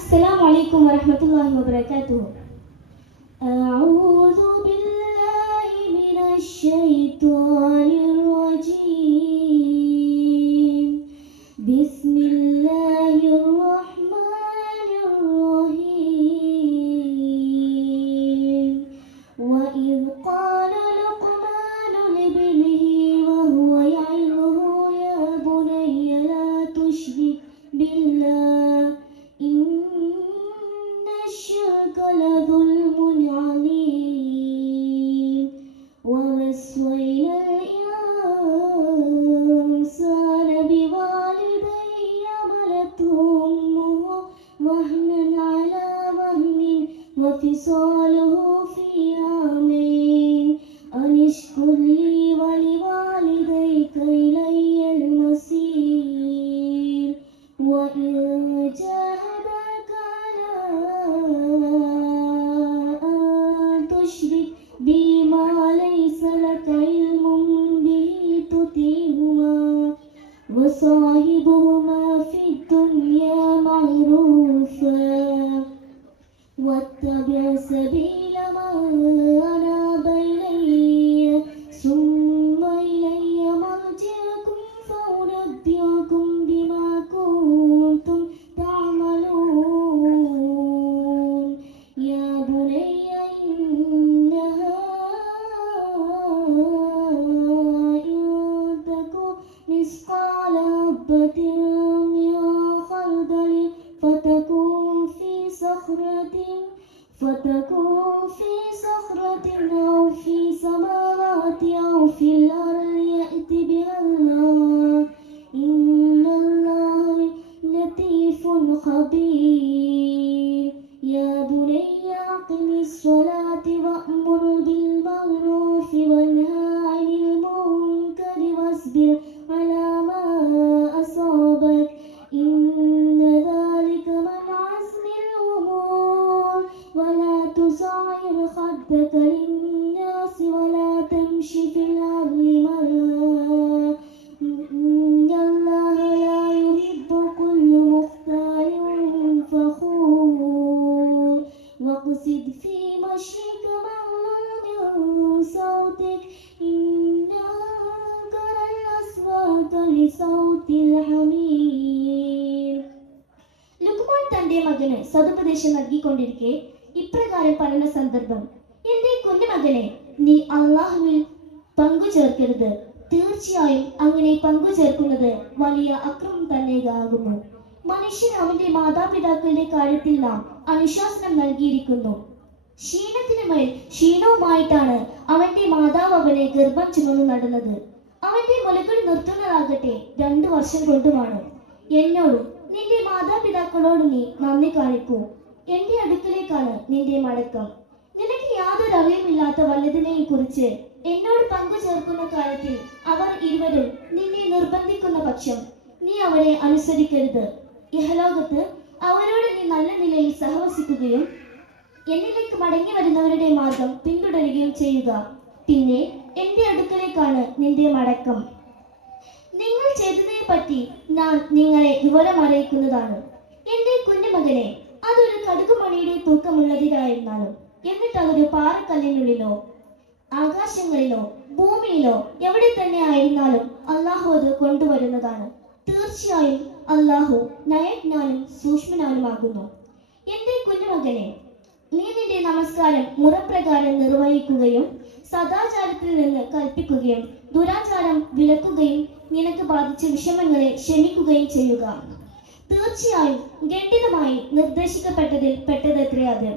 السلام عليكم ورحمة الله وبركاته. أعوذ بالله من الشيطان الرجيم. بسم الله الرحمن الرحيم. وإذ قال لقمان لابنه وهو يعظه يا بني لا تشرك بالله إن الشرك لظلم عظيم. ووصينا الإنسان بوالديه حملته أمه وهنا على وهن وفصاله في عامين أن اشكر لي ولوالديك إلي المصير. وإن جاهداك على أن تشرك بي ما ليس لك علم به تطيعهما وصاحبهما في الدنيا معروفا واتبع سبيل من أناب إلي ثم إلي مرجعكم فأنبئكم بما كنتم تعملون. يا بني إنها إن تك مثقال حبة من خردل فتكن في صخرة أو في السماوات أو في الأرض يأت بها الله إن الله لطيف خبير. يا بني أقم الصلاة وأمر بالمعروف وانهى عن المنكر واصبر على ما أصابك إن ذلك من عزم الأمور. ولا تصعر خدك للناس ولا تمشي في الأرض مرحا إن الله لا يحب كل مختال فخور. واقصد في مشيك واغضض من صوتك إن أنكر الأصوات لصوت الحمير. ലുക്മാൻ തന്റെ മകന് സതുപദേശം നൽകിക്കൊണ്ടിരിക്കെ ഇപ്രകാരം പറയുന്ന സന്ദർഭം: എന്റെ കുഞ്ഞുമകനെ, നീ അള്ളാഹുവിൽ പങ്കു ചേർക്കരുത്. തീർച്ചയായും അങ്ങനെ പങ്കു ചേർക്കുന്നത് വലിയ അക്രമം തന്നെയാകുന്നു. മനുഷ്യൻ അവന്റെ മാതാപിതാക്കളുടെ കാര്യത്തിൽ നാം അനുശാസനം നൽകിയിരിക്കുന്നു. ക്ഷീണത്തിന് മേൽ ക്ഷീണവുമായിട്ടാണ് അവന്റെ മാതാവ് അവനെ ഗർഭം ചുമന്നു നടന്നത്. അവന്റെ മുലകൾ നിർത്തുന്നതാകട്ടെ 2 വർഷം കൊണ്ടുമാണ്. എന്നോടും നിന്റെ മാതാപിതാക്കളോട് നീ നന്ദി കാണിക്കൂ. എന്റെ അടുക്കലേക്കാണ് നിന്റെ മടക്കം. നിനക്ക് യാതൊരു അറിവുമില്ലാത്ത വല്ലതിനെയും കുറിച്ച് എന്നോട് പങ്കു ചേർക്കുന്ന കാര്യത്തിൽ അവർ ഇരുവരും നിന്നെ നിർബന്ധിക്കുന്ന പക്ഷം നീ അവരെ അനുസരിക്കരുത്. ഇഹലോകത്ത് അവരോട് നീ നല്ല നിലയിൽ സഹവസിക്കുകയും എന്നിലേക്ക് മടങ്ങി വരുന്നവരുടെ മാർഗം പിന്തുടരുകയും ചെയ്യുക. പിന്നെ എന്റെ അടുക്കലേക്കാണ് നിന്റെ മടക്കം. നിങ്ങൾ ചെയ്തതിനെ പറ്റി ഞാൻ നിങ്ങളെ വിവരമറിയിക്കുന്നതാണ്. എന്റെ കുഞ്ഞുമകനെ, അതൊരു കടുകുമണിയുടെ തൂക്കമുള്ളതിനായിരുന്നാലും എന്നിട്ട് അതൊരു പാറക്കല്ലിനുള്ളിലോ ആകാശങ്ങളിലോ ഭൂമിയിലോ എവിടെ തന്നെ ആയിരുന്നാലും അള്ളാഹു അത് കൊണ്ടുവരുന്നതാണ്. തീർച്ചയായും അള്ളാഹു നയജ്ഞാനും സൂക്ഷ്മനാനുമാകുന്നു. എന്റെ കുഞ്ഞുമകനെ, നീ നിന്റെ നമസ്കാരം മുറപ്രകാരം നിർവഹിക്കുകയും സദാചാരത്തിൽ നിന്ന് കൽപ്പിക്കുകയും ദുരാചാരം വിലക്കുകയും നിനക്ക് ബാധിച്ച വിഷമങ്ങളെ ക്ഷമിക്കുകയും ചെയ്യുക. തീർച്ചയായും ഖണ്ഡിതമായി നിർദ്ദേശിക്കപ്പെട്ടതിൽ പെട്ടതത്രേ അത്.